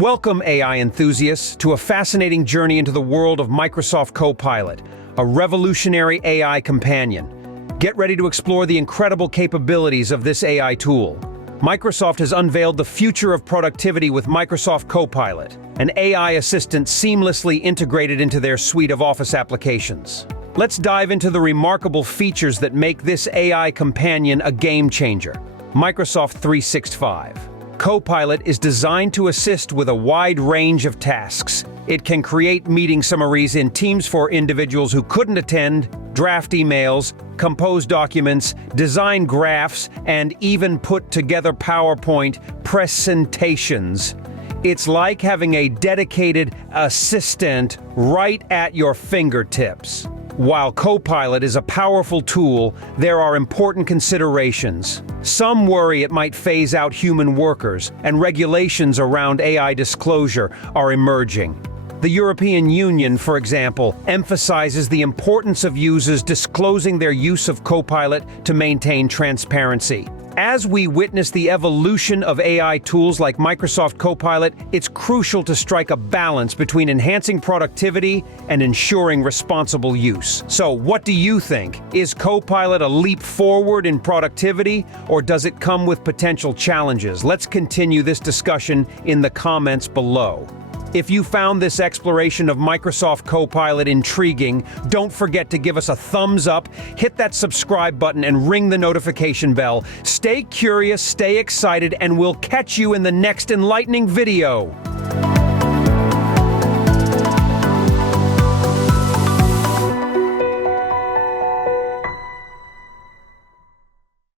Welcome, AI enthusiasts, to a fascinating journey into the world of Microsoft Copilot, a revolutionary AI companion. Get ready to explore the incredible capabilities of this AI tool. Microsoft has unveiled the future of productivity with Microsoft Copilot, an AI assistant seamlessly integrated into their suite of Office applications. Let's dive into the remarkable features that make this AI companion a game-changer. Microsoft 365. Copilot is designed to assist with a wide range of tasks. It can create meeting summaries in Teams for individuals who couldn't attend, draft emails, compose documents, design graphs, and even put together PowerPoint presentations. It's like having a dedicated assistant right at your fingertips. While Copilot is a powerful tool, there are important considerations. Some worry it might phase out human workers, and regulations around AI disclosure are emerging. The European Union, for example, emphasizes the importance of users disclosing their use of Copilot to maintain transparency. As we witness the evolution of AI tools like Microsoft Copilot, it's crucial to strike a balance between enhancing productivity and ensuring responsible use. So, what do you think? Is Copilot a leap forward in productivity, or does it come with potential challenges? Let's continue this discussion in the comments below. If you found this exploration of Microsoft Copilot intriguing, don't forget to give us a thumbs up, hit that subscribe button, and ring the notification bell. Stay curious, stay excited, and we'll catch you in the next enlightening video.